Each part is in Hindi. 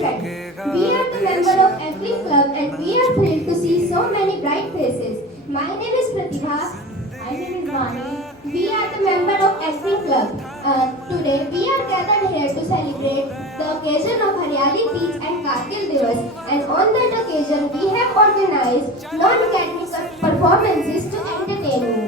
friends. We are the member of every club and we are thrilled to see so many bright faces. My name is Pratibha. My name is Vani. We are the member of every club. Today we are gathered here to celebrate the occasion of Haryali Teej and Kargil Divas, and on that occasion we have organized non-academic performances to entertain you.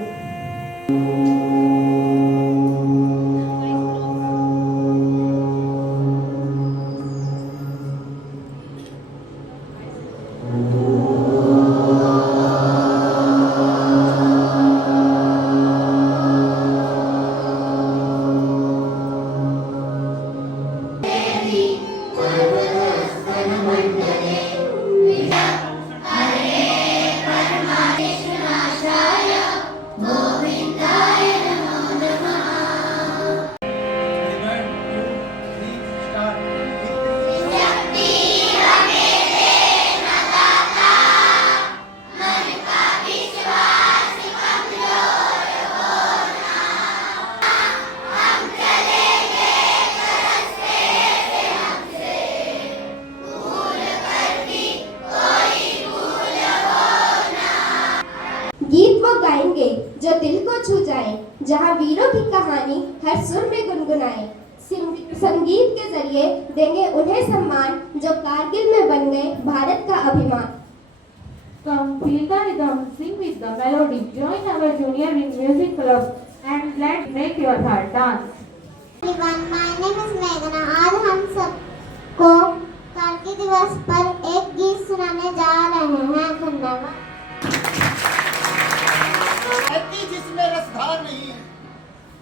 गीत वो गाएंगे जो दिल को छू जाए, जहां वीरों की कहानी हर सुर में गुनगुनाए। संगीत के जरिए देंगे उन्हें सम्मान जो कारगिल में बन गए भारत का अभिमान। Come feel the rhythm, sing with the melody, join our junior wing music club and let's make your heart dance. Everyone, my name is Meghna. आज हम सबको कारगिल दिवस पर एक गीत सुनाने जा रहे हैं। धन्यवाद। बहती जिसमें रसधार नहीं,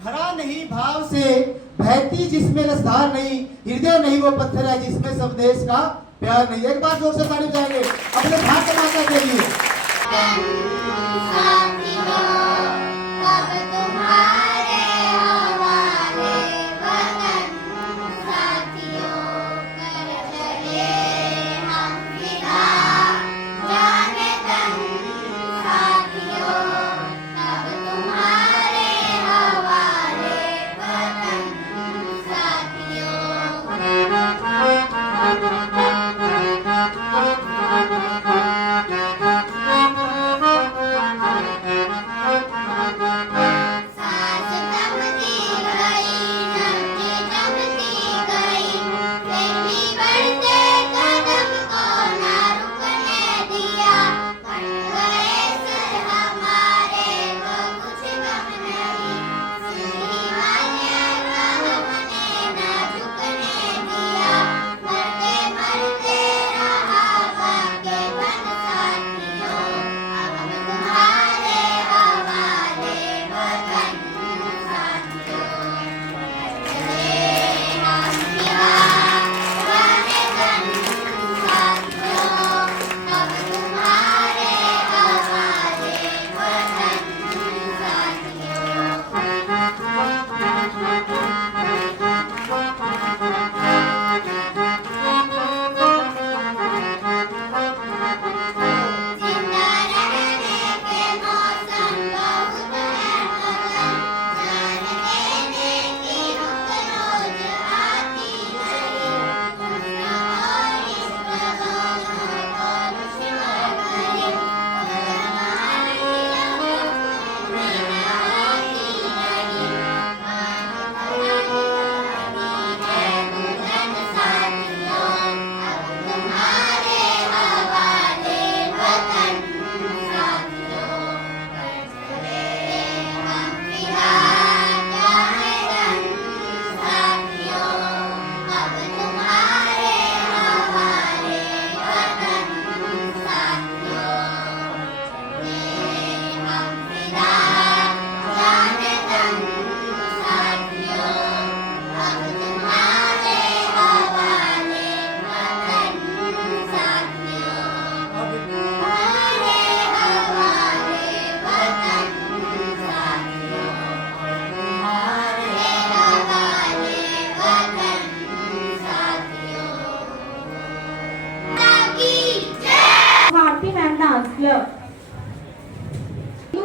भरा नहीं भाव से, बहती जिसमें रसधार नहीं, हृदय नहीं वो पत्थर है जिसमें सब देश का प्यार नहीं। एक बार जोर से ताली बजाएंगे अपने भारत माता के लिए।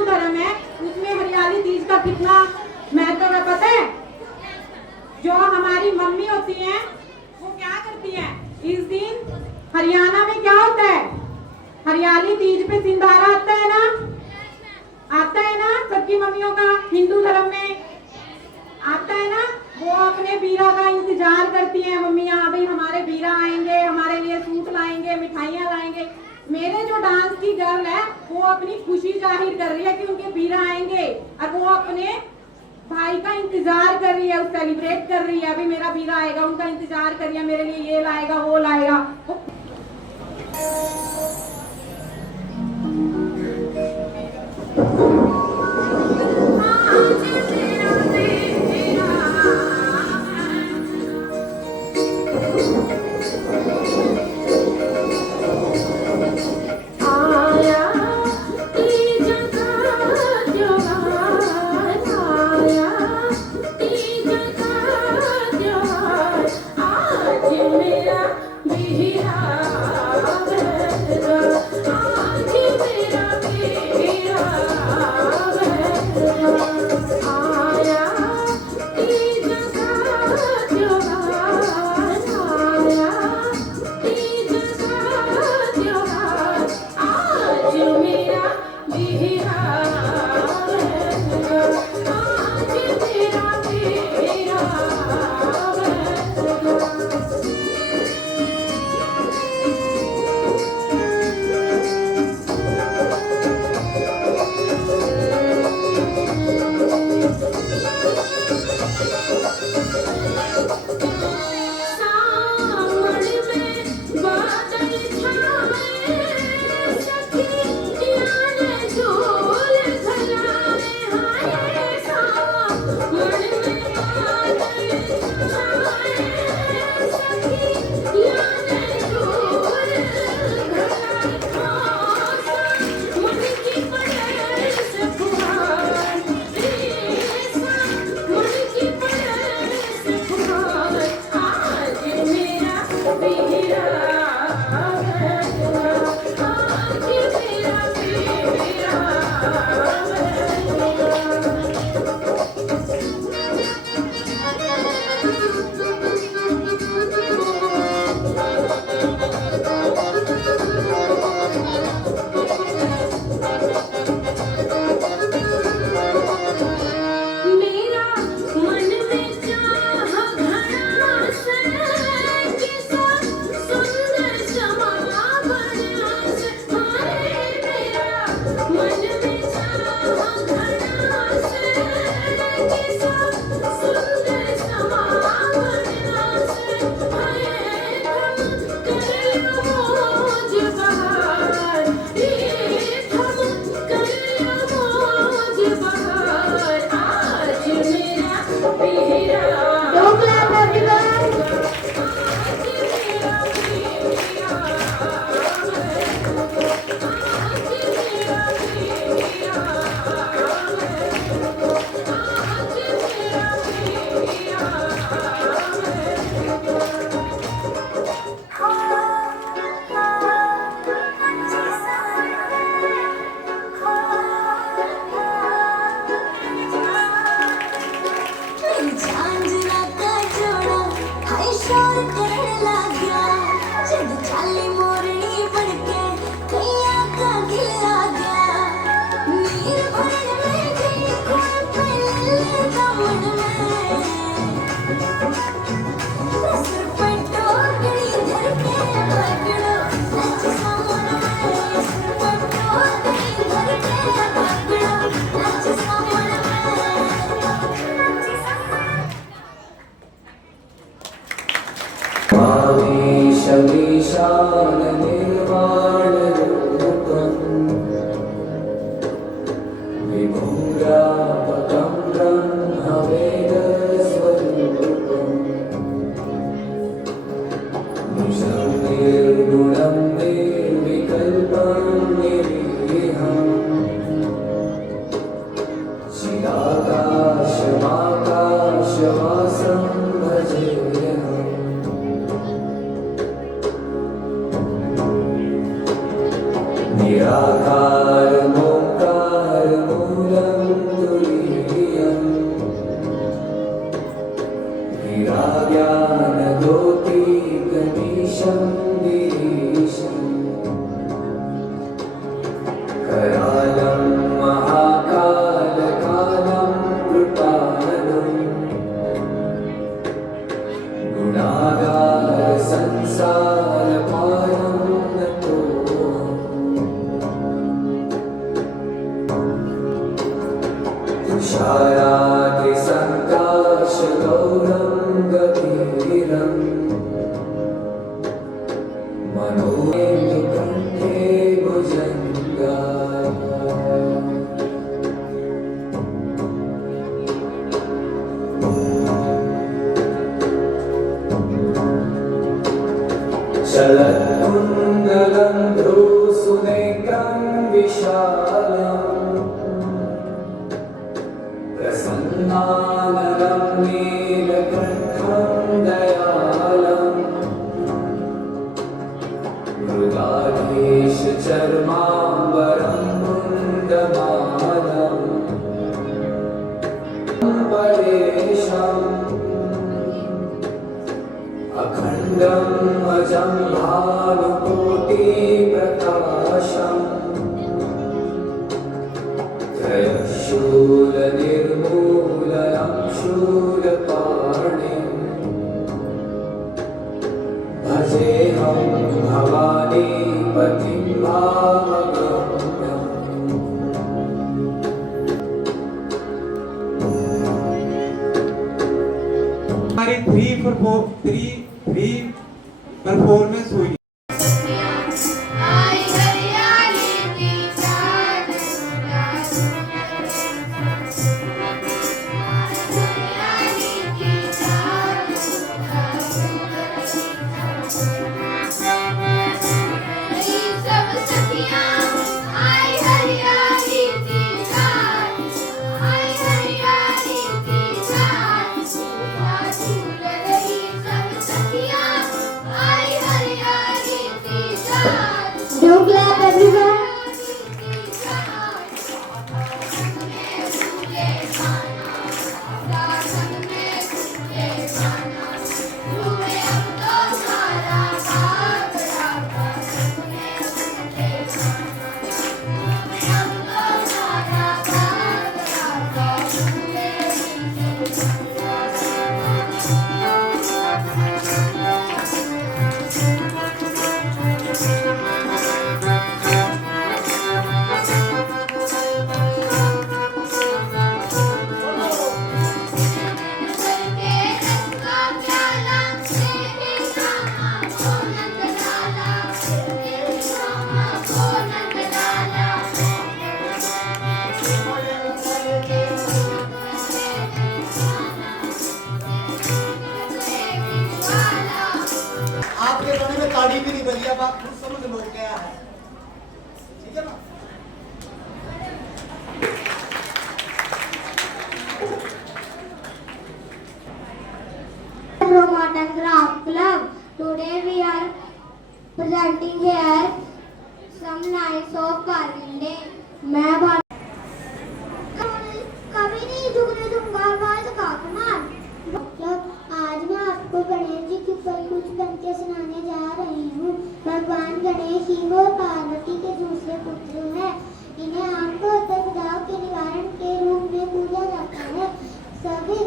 धर्म है उसमें हरियाली तीज का कितना महत्व है पता है? जो हमारी मम्मी होती हैं वो क्या करती हैं, इस दिन हरियाणा में क्या होता है? हरियाली तीज पे सिंधारा आता है ना? आता है ना सबकी मम्मियों का? हिंदू धर्म में आता है ना? वो अपने बीरा का इंतजार करती हैं मम्मियाँ, भाई हमारे बीरा आएंगे, हमारे लिए सूट लाएंगे, मिठाइयाँ लाएंगे। मेरे जो डांस की गर्ल है वो अपनी खुशी जाहिर कर रही है कि उनके बीरा आएंगे और वो अपने भाई का इंतजार कर रही है, सेलिब्रेट कर रही है, अभी मेरा बीरा आएगा, उनका इंतजार कर रही है, मेरे लिए ये लाएगा वो लाएगा। शमीशान निर्वाण रूपम् विभुरापकं ब्रह्मवेदस्वरूपम् निशं निर्गुणं निर्विकल्पं निरीहम् चिदाकाशमाकाशवासं भजेऽहम् निराकारमोकारमूलं तुरीयम् गिराज्ञानज्योतिगणेशं गिरीशम् मनोनिकण्ठे भुजङ्गा चलत्कुण्डलं भ्रूसुनेत्रं विशालम् प्रसन्नाननं नीलकण्ठं दयालम् मृगाधीशचर्माम्बरं मुण्डमालम् परेशम् अखण्डम् अजं भानुकोटिप्रकाशम् त्रयशूलनिर्मूलनं शूलपाणिम् भजेऽहं भवानीपतिं भावगम्यम् हमारी थ्री परफॉर्मेंस हुई। आई हरियाली की चाँद हरियाली की चाँद सब सखियाँ आई हरियाली की चाँद आई हरियाली की चाँद झूल रही सब सखियाँ आई हरियाली की चाँद Do clap everyone. आपके गाने में ताड़ी भी नहीं बजी, अब आप खुद समझ लो क्या है, ठीक है ना। From Art and Craft Club. Today we are presenting here some lines of Carving Day. मैं कभी नहीं झुकने दूंगा आवाज का कमाल। आज मैं आपको गणेश जी के ऊपर कुछ पंक्तियाँ सुनाने जा रही हूँ। भगवान गणेश शिव और पार्वती के दूसरे पुत्र हैं। इन्हें आमतौर पर विघ्नों के निवारण के रूप में पूजा जाता है। सभी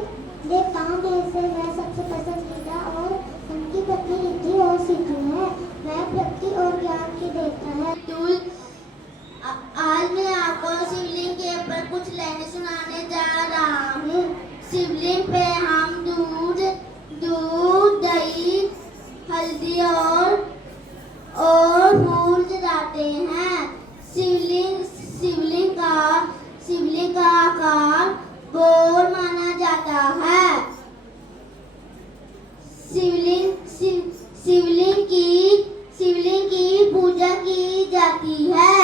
देवताओं में से वह सबसे पसंदीदा और उनकी पत्नी रिद्धि और सिद्धि है। वह भक्ति और ज्ञान की देवता है। आज मैं आपको शिवलिंग के ऊपर कुछ लाइनें सुनाने जा रहा हूँ। शिवलिंग पे हम दूध, दही, हल्दी और फूल चढ़ाते हैं। शिवलिंग का आकार गोल माना जाता है। शिवलिंग की पूजा की जाती है।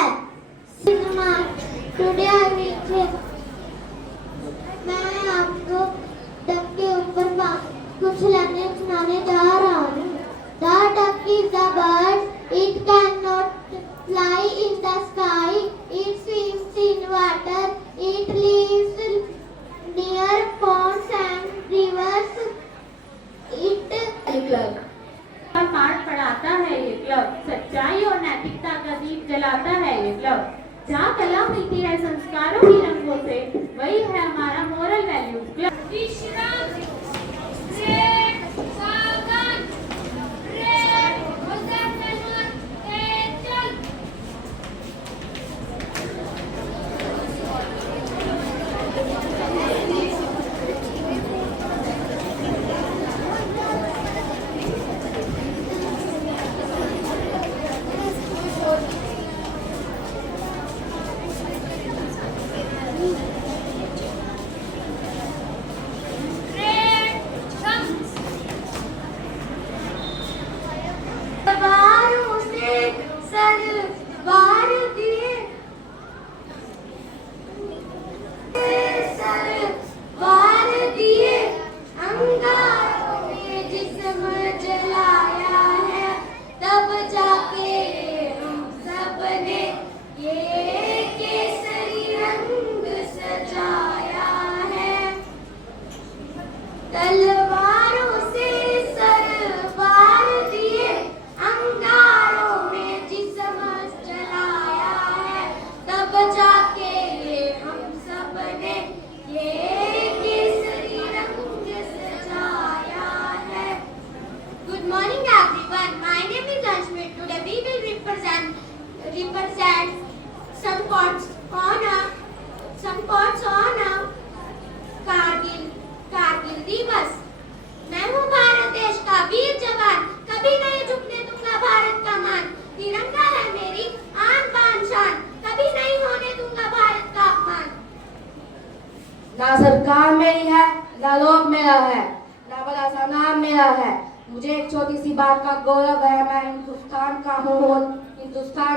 Today मैं आपको डक के ऊपर कुछ लाइनें सुनाने जा रहा हूँ। The duck is a bird. It cannot fly in the sky. It swims in water. It lives near ponds and rivers. It club पाठ पढ़ाता है ये क्लब। सच्चाई और नैतिकता का दीप जलाता है ये क्लब। जहाँ कला मिलती है संस्कारों की रंगों से, वही है हमारा मोरल वैल्यूज क्लब।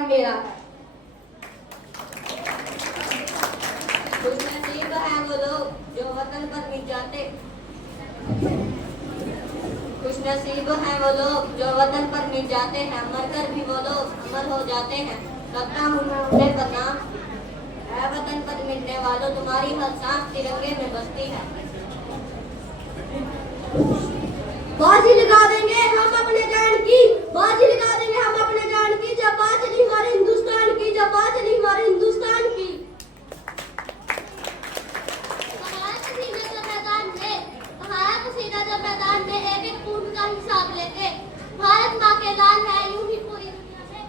मेरा। खुशनसीब हैं वो लोग जो वतन पर मिट जाते। खुशनसीब हैं वो लोग जो वतन पर मिट जाते हैं, मरकर भी वो लोग अमर हो जाते हैं। करता हूँ मैं उन्हें बदनाम, है वतन पर मिटने वालों तुम्हारी हर सांस तिरंगे में बसती है। बाजी लगा देंगे हम अपने जान की, बाजी लगा देंगे हम अपने जान की, जब बात चली हमारे हिंदुस्तान की, जब बात चली हमारे हिंदुस्तान की। मैदान में एक एक बूंद का हिसाब लेके भारत माँ के लाल है, यूं ही पूरी दुनिया में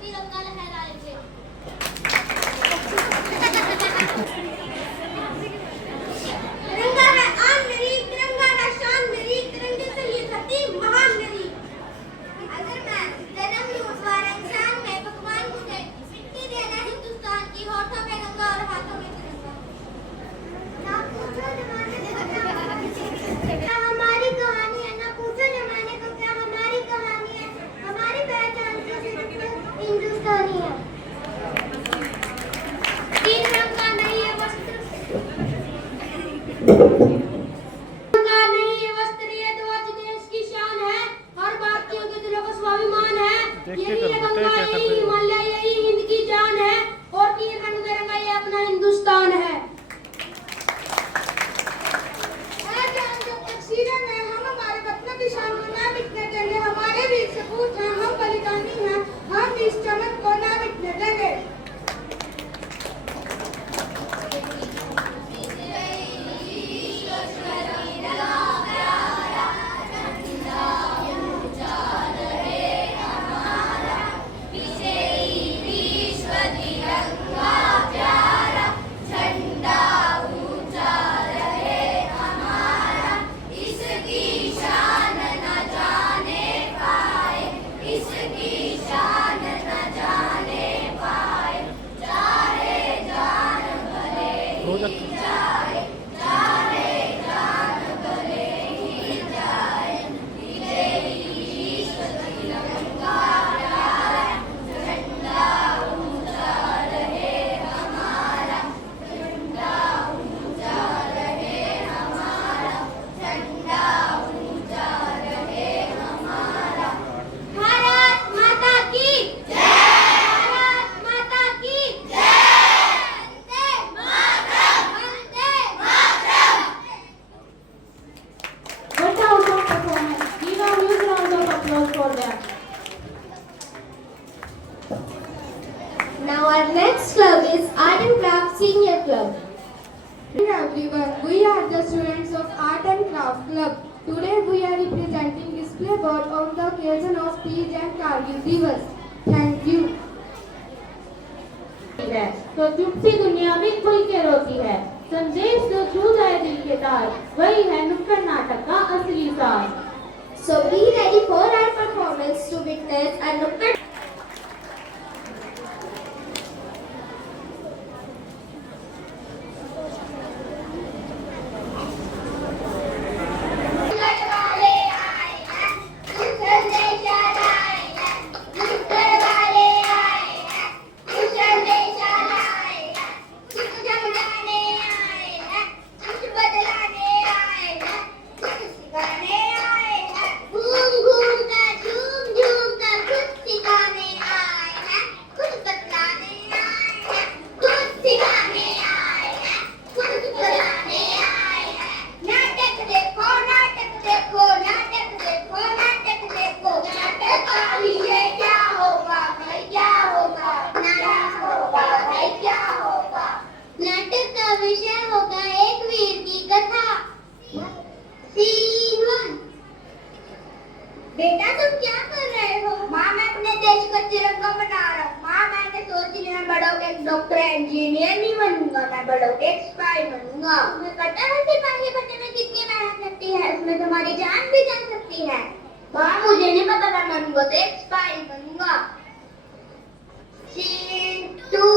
तिरंगा लहराएंगे। तिरंगा है आन मेरी, तिरंगा है शान मेरी, तिरंगे से ये धरती महान मेरी। अगर मैं जन्म लूं द्वारा इंसान में, भगवान मुझे मिट्टी देना हिंदुस्तान की, होठों में गंगा और हाथों में तिरंगा। ना पूछो जमाने को क्या हमारी कहानी है, ना पूछो जमाने को क्या हमारी कहानी है, हमारी पहचान तो सिर्फ हिंदुस्तानी है। तीन रंग का नहीं है वस्त्र, का नहीं ये वस्त्र, ये ध्वज देश की शान है, हर भारतीयों के दिलों का स्वाभिमान है। यही है गंगा, यही हिमालय, यही हिंद की जान है, और तीन रंग बिरंगा ये अपना हिंदुस्तान है। हम हमारे वतन की शान को ना मिटने देंगे, हमारे वीर सपूत हैं, हम बलिदानी हैं, हम इस चमक को ना मिटने देंगे। Now our next club is Art and Craft Senior Club. Good everyone, we are the students of Art and Craft Club. Today we are representing display board on the occasion of Teej and Kargil Divas. Thank you. है तो चुप सी दुनिया भी खुल के रोती है, संदेश जो छू जाए दिल के तार, वही है नुक्कड़ नाटक का असली सार। So be ready for our performance to witness a nukkad. बेटा तुम क्या कर रहे हो? माँ मैं अपने देश का तिरंगा बना रहा हूँ। माँ मैंने सोच लिया मैं बड़ा होकर डॉक्टर इंजीनियर नहीं बनूंगा, मैं बड़ा होकर सिपाही बनूंगा। तुम्हें पता है सिपाही बनने में कितनी मेहनत लगती है, उसमें तुम्हारी जान भी जा सकती है। माँ मुझे नहीं पता, मैं बनूंगा तो एक सिपाही बनूंगा। सीन 2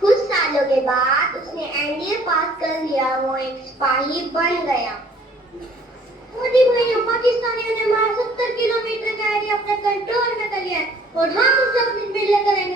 कुछ सालों के बाद उसने एनडीए पास कर लिया, वो एक सिपाही बन गया। मोदी भैया पाकिस्तानियों ने हमारा 70 किलोमीटर का एरिया अपने कंट्रोल में कर लिया और हम उसे अपनी बिल्ले करेंगे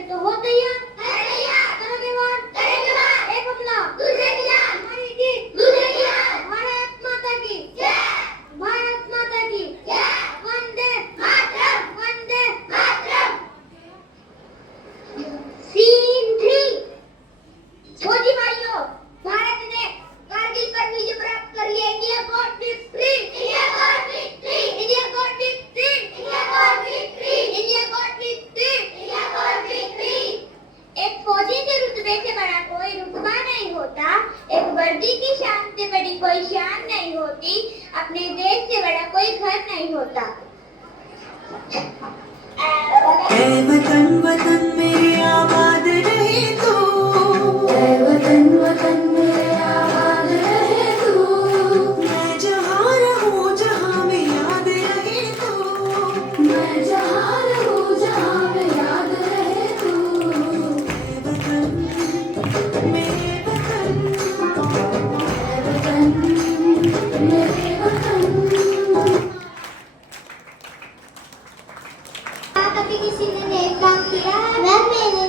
वतन वतन मेरे आबाद रहे तू, ऐ वतन वतन मेरे आबाद रहे तू, मैं जहाँ रहूँ जहाँ में याद रहे तू, मैं जहाँ रहूँ जहाँ में याद रहे तू, ऐ वतन मेरे वतन, ऐ वतन मेरे वतन। कभी किसी ने नेक काम किया है? मैम मैंने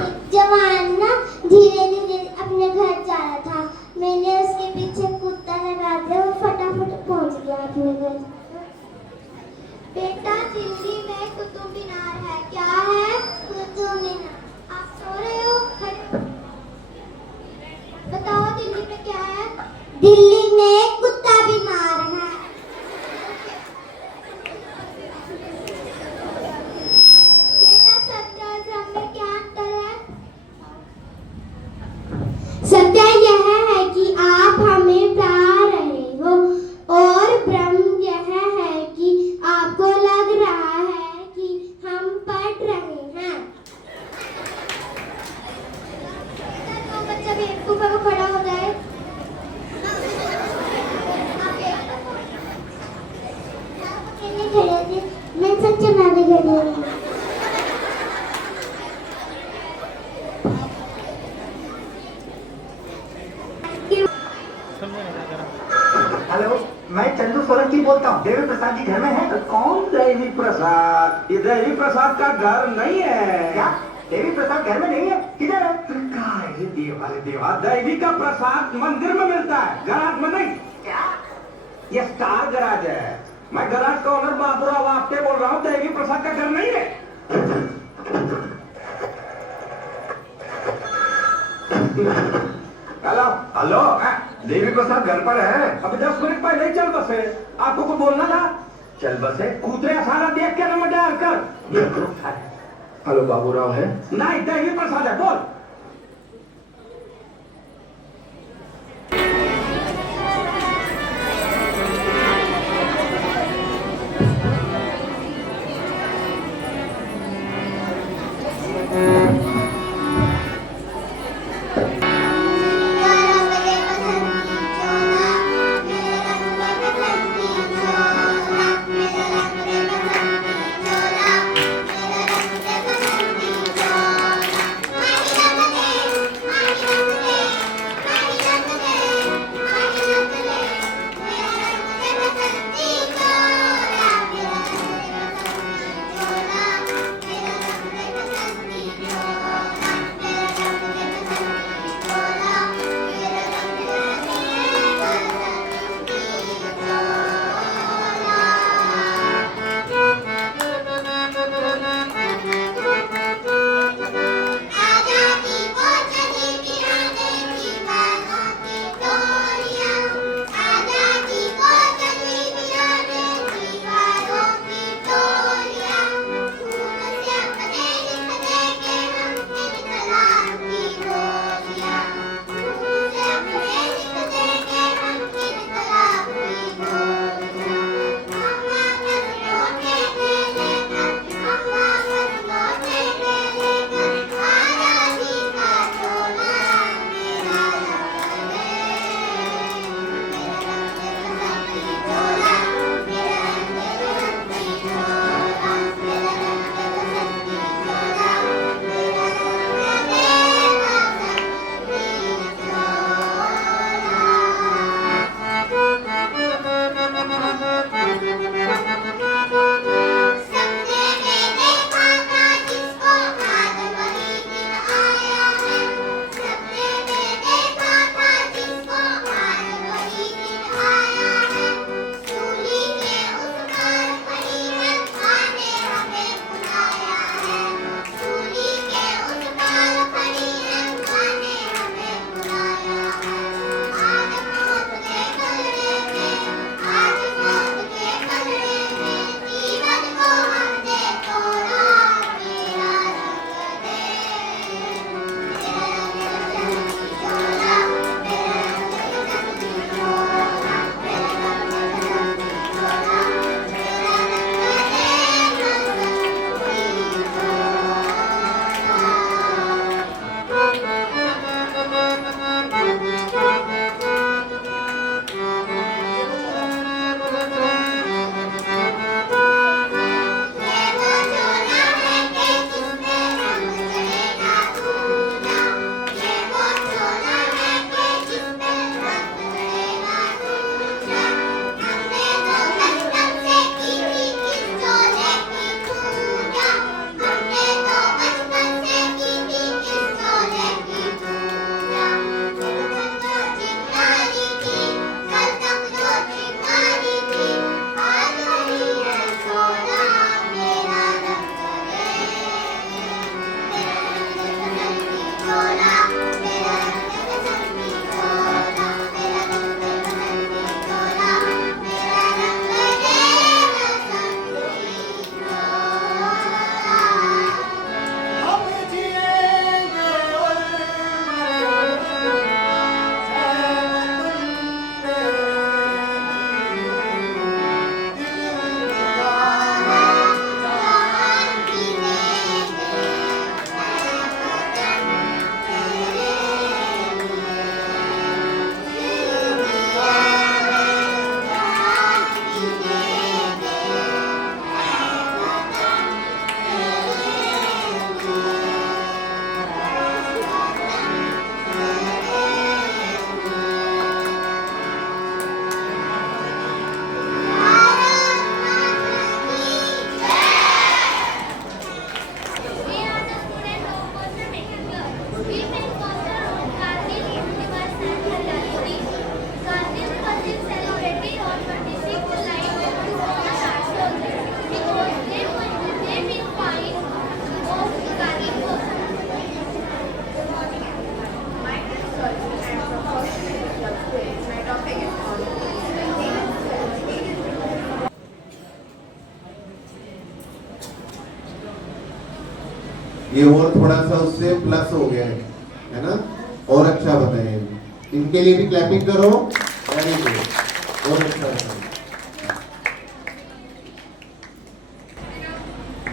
एक जवान ना धीरे धीरे अपने घर जा रहा था, मैंने उसके पीछे कुत्ता लगा दिया, वो फटाफट पहुंच गया अपने घर। बेटा दिल्ली में कुतुब मीनार है, क्या है? कुतुब मीनार। आप सो रहे हो? बताओ दिल्ली में क्या है? दिल्ली में कुत्ता बीमार है। बेटा सत्य और भ्रम में क्या अंतर है? सत्य यह है कि आप हमें पा रहे हो और भ्रम यह है कि आपको लग रहा है कि हम पढ़ रहे हैं। बेटा जो बच्चा बेवकूफ है वो खड़ा हो जाए। आप अकेले खड़े थे, मैं सच्चे में भी खड़ी हूँ। हेलो, मैं चंदू सोलंकी बोलता हूँ। देवी प्रसाद जी घर में है? कौन देवी प्रसाद? ये देवी प्रसाद का घर नहीं है। क्या देवी प्रसाद घर में नहीं है? किधर है? काहे देवा रे देवा, देवी का प्रसाद मंदिर में मिलता है, गराज में नहीं। क्या? ये स्टार गराज है। मैं गराज का ओनर बाबूराव आपके बोल रहा हूँ, देवी प्रसाद का घर नहीं है। हेलो हेलो, देवी प्रसाद घर पर है? अभी 10 मिनट पहले ही चल बसे। आपको कुछ बोलना था? चल बसे, कूतरे सारा देख के नंबर डायल कर। हेलो बाबूराव है? नहीं, देवी प्रसाद है, बोल। मेरा रंग ये और थोड़ा सा उससे प्लस हो गया है ना, और अच्छा बताए। इनके लिए भी क्लैपिंग करो, वेरी गुड, और अच्छा बताए।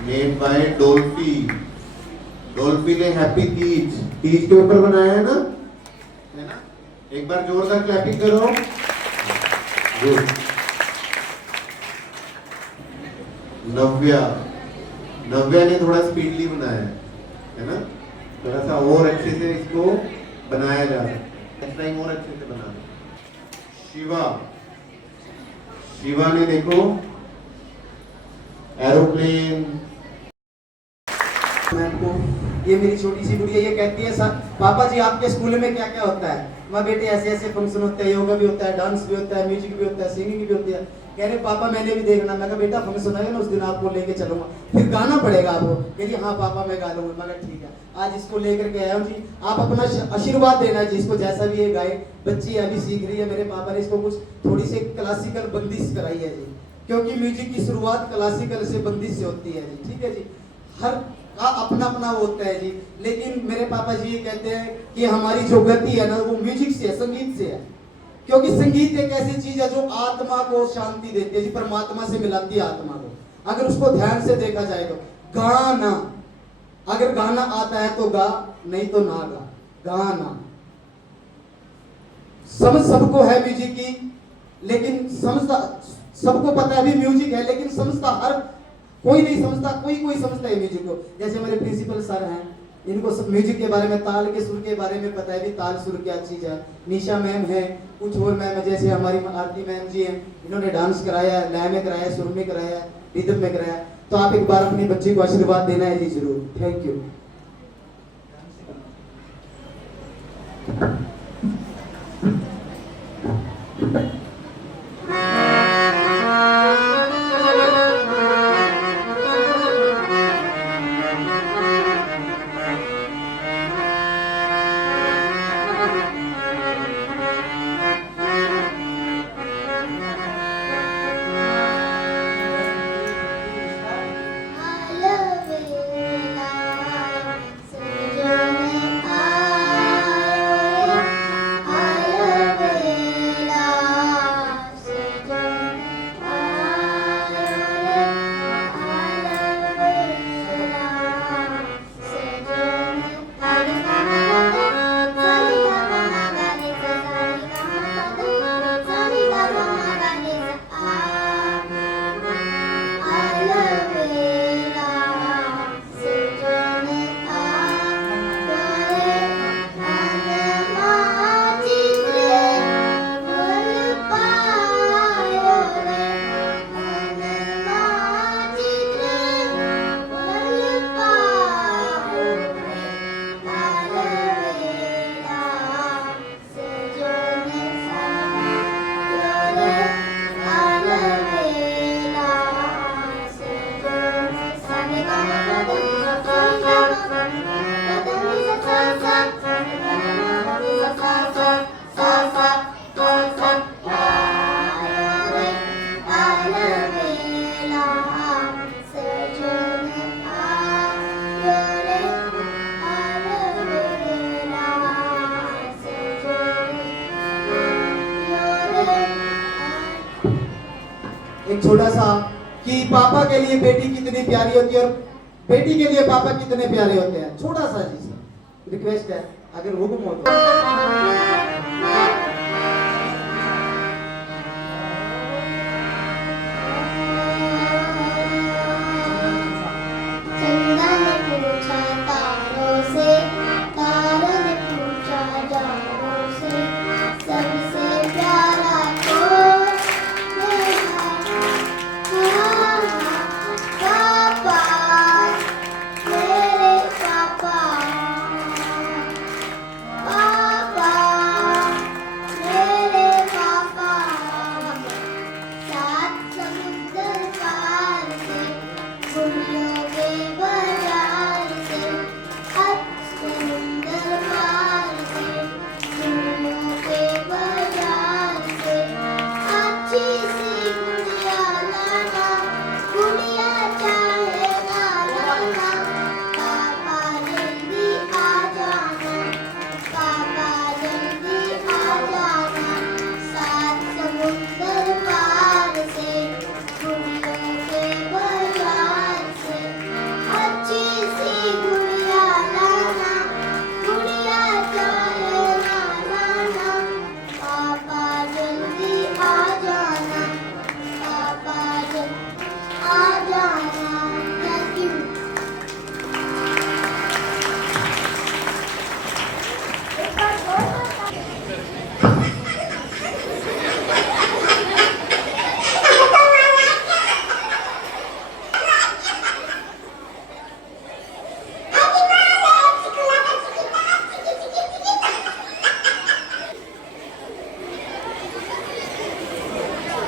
मेड बाय डोल्फी, डोल्फी ने हैप्पी तीज, तीज के ऊपर बनाया है ना, एक बार जोरदार क्लैपिंग करो, गुड। नव्या, नव्या ने थोड़ा स्पीडली बनाया है ना, थोड़ा सा और अच्छे से इसको बनाया जा सकता है, नेक्स्ट टाइम और अच्छे से बना दो। शिवा, शिवा ने देखो एरोप्लेन। ये मेरी छोटी सी गुड़िया ये कहती है पापा जी आपके स्कूल में क्या क्या होता है? माँ बेटे ऐसे ऐसे फंक्शन होते हैं, योगा भी होता है, डांस भी होता है, म्यूजिक भी होता है, सिंगिंग भी होती है। कह रहे पापा मैंने भी देखना। मैं कहा बेटा फंक्शन आएगा ना उस दिन आपको लेके चलूंगा, फिर गाना पड़ेगा आपको। कह रही हाँ पापा मैं गा लूंगा। मैं कहा ठीक है, आज इसको लेकर के आया हूँ जी, आप अपना आशीर्वाद देना जी इसको, जैसा भी ये गाए। बच्ची अभी सीख रही है, मेरे पापा ने इसको कुछ थोड़ी सी क्लासिकल बंदिश कराई है जी, क्योंकि म्यूजिक की शुरुआत क्लासिकल से बंदिश से होती है जी, ठीक है जी। हर का अपना अपना वो होता है जी, लेकिन मेरे पापा जी ये कहते हैं कि हमारी जो गति है ना वो म्यूजिक से है, संगीत से है। क्योंकि संगीत एक ऐसी चीज है जो आत्मा को शांति देती है जी, परमात्मा से मिलाती है आत्मा को। अगर उसको ध्यान से देखा जाए तो गाना, अगर गाना आता है तो गा, नहीं तो ना गा। गाना समझ सबको है म्यूजिक की, लेकिन समझता सबको पता है भी म्यूजिक है, लेकिन समझता हर कोई नहीं समझता, कोई कोई समझता है म्यूजिक को। जैसे हमारे प्रिंसिपल सर हैं, इनको सब म्यूजिक के बारे में, ताल के सुर के बारे में पता है भी, ताल सुर क्या चीज है। निशा मैम है, कुछ और मैम है, जैसे हमारी आरती मैम जी हैं, इन्होंने डांस कराया, लय में कराया, सुर में कराया, रिदम में कराया। तो आप एक बार अपनी बच्ची को आशीर्वाद देना है जी जरूर। Thank you. एक छोटा सा कि पापा के लिए बेटी कितनी प्यारी होती है और बेटी के लिए पापा कितने प्यारे होते हैं। छोटा सा जी सर रिक्वेस्ट है, अगर हुक्म हो तो। चंदा ने पूछा तारों से, तारों ने पूछा जारों से, सबसे प्यारा कौन पापा, मेरे पापा, पापा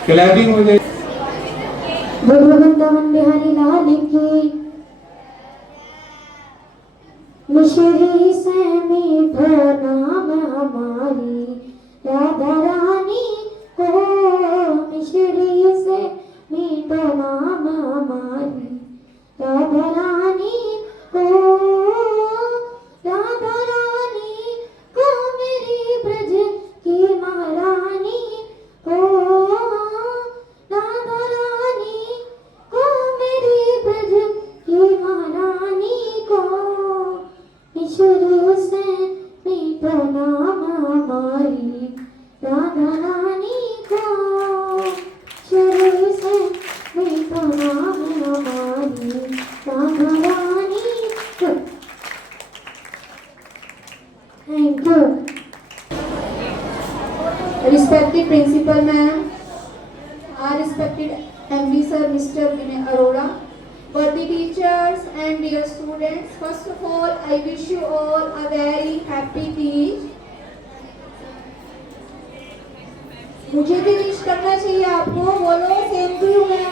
क्लैपिंग हो जाए। भगवंतवन बिहारी लाल की मिश्री से मीठा नाम हमारी राधा रानी को, मिश्री से मीठा नाम हमारी राधा रानी को, राधा रानी को मेरी ब्रज की महारानी को, राधा रानी को मेरी ब्रज की महारानी को, शुरू से मीठा नाम हमारी राधा रानी को, शुरू से मीठा नाम हमारी राधा रानी को। Thank you. Respected Principal Ma'am, our respected MD Sir, Mr. Vinay Arora, worthy teachers and dear students, first of all, I wish you all a very happy Teej. मुझे भी विश करना चाहिए आपको, बोलो same to you ma'am.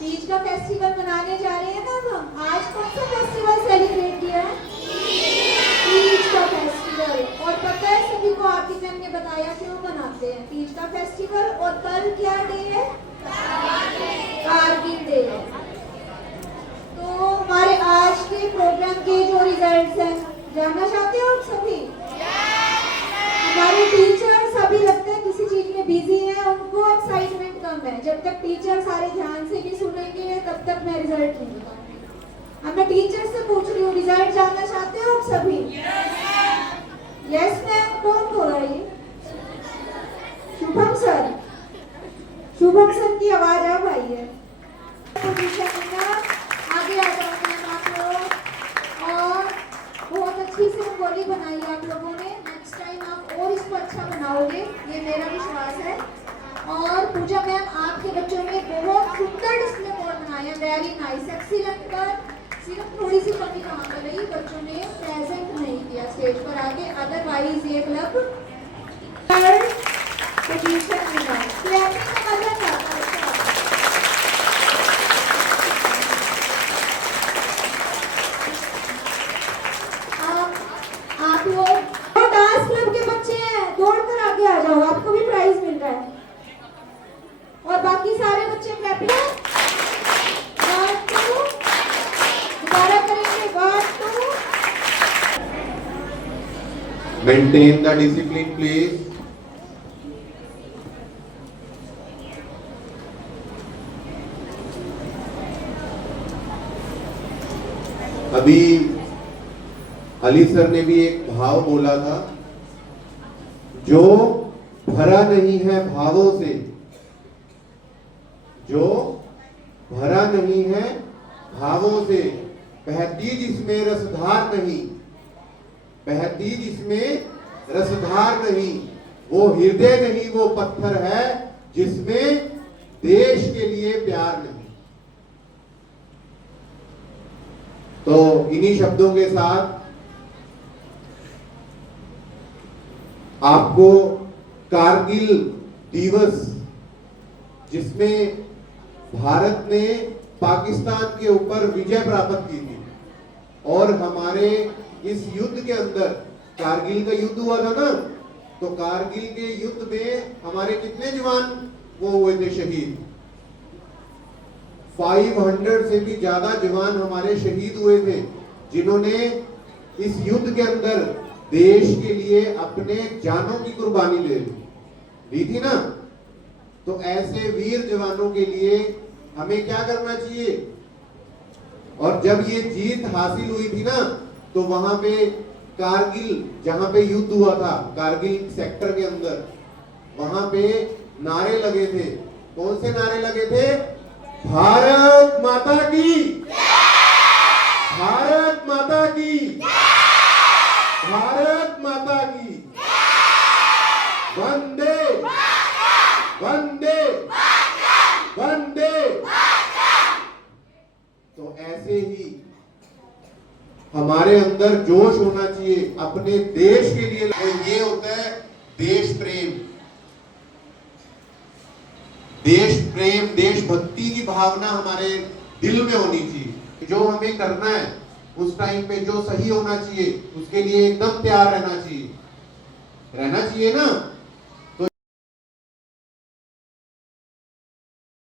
Teej का फेस्टिवल मनाने जा रहे हैं ना हम। आज कौन सा फेस्टिवल सेलिब्रेट किया है? तीज का फेस्टिवल। और पता है सभी को, आपकी मैम ने बताया क्यों मनाते हैं तीज का फेस्टिवल। और कल क्या डे है? कारगिल डे है। तो हमारे आज के प्रोग्राम के जो रिजल्ट्स हैं, जानना चाहते हो आप सभी? हमारे टीचर सभी लगते हैं किसी चीज में बिजी हैं, उनको एक्साइटमेंट कम है। जब तक टीचर सारे ध्यान से भी सुनेंगे तब तक मैं रिजल्ट नहीं बताऊंगी। अब मैं टीचर से पूछ रही हूँ, रिजल्ट जानना चाहते हो आप सभी? Yes ma'am. कौन बोल रहा है? शुभम सर। शुभम सर की आवाज अब आई है। आगे आ जाओ मैम आप लोग। और बहुत अच्छी से रंगोली बनाई आप लोगों ने। नेक्स्ट टाइम आप और इसको अच्छा बनाओगे, ये मेरा विश्वास है। और पूजा मैम, आपके बच्चों ने बहुत सुंदर डिस्प्ले बोर्ड बनाया, वेरी नाइस, एक्सीलेंट। पर सिर्फ थोड़ी सी कमी कहाँ पर रही, बच्चों ने प्रेजेंट नहीं किया स्टेज पर आगे। अदरवाइज ये क्लब पोजीशन में है। क्लैपिंग का मजा नहीं आता। आप लोग डांस क्लब के बच्चे हैं, दौड़ कर आगे आ जाओ, आपको भी प्राइज मिल रहा है। और बाकी सारे बच्चे क्लैपिंग दोबारा करेंगे। 1 2। Maintain the discipline, please. अभी अली सर ने भी एक भाव बोला था, जो भरा नहीं है भावों से, जो भरा नहीं है भावों से, बहती जिसमें रसधार नहीं, बहती जिसमें रसधार नहीं, वो हृदय नहीं, वो पत्थर है जिसमें देश के लिए प्यार नहीं। तो इन्हीं शब्दों के साथ आपको कारगिल दिवस, जिसमें भारत ने पाकिस्तान के ऊपर विजय प्राप्त की थी, और हमारे इस युद्ध के अंदर, कारगिल का युद्ध हुआ था ना, तो कारगिल के युद्ध में हमारे कितने जवान वो हुए थे शहीद? 500 से भी ज्यादा जवान हमारे शहीद हुए थे, जिन्होंने इस युद्ध के अंदर देश के लिए अपने जानों की कुर्बानी ली थी ना। तो ऐसे वीर जवानों के लिए हमें क्या करना चाहिए? और जब ये जीत हासिल हुई थी ना, तो वहां पे कारगिल, जहां पे युद्ध हुआ था कारगिल सेक्टर के अंदर, वहां पे नारे लगे थे। कौन से नारे लगे थे? भारत माता की, भारत माता की, भारत माता की, वंदे वंदे वंदे। तो ऐसे ही हमारे अंदर जोश होना चाहिए अपने देश के लिए। तो ये होता है देश प्रेम। देश प्रेम, देशभक्ति की भावना हमारे दिल में होनी चाहिए। जो हमें करना है उस टाइम पे जो सही होना चाहिए उसके लिए एकदम तैयार रहना चाहिए ना।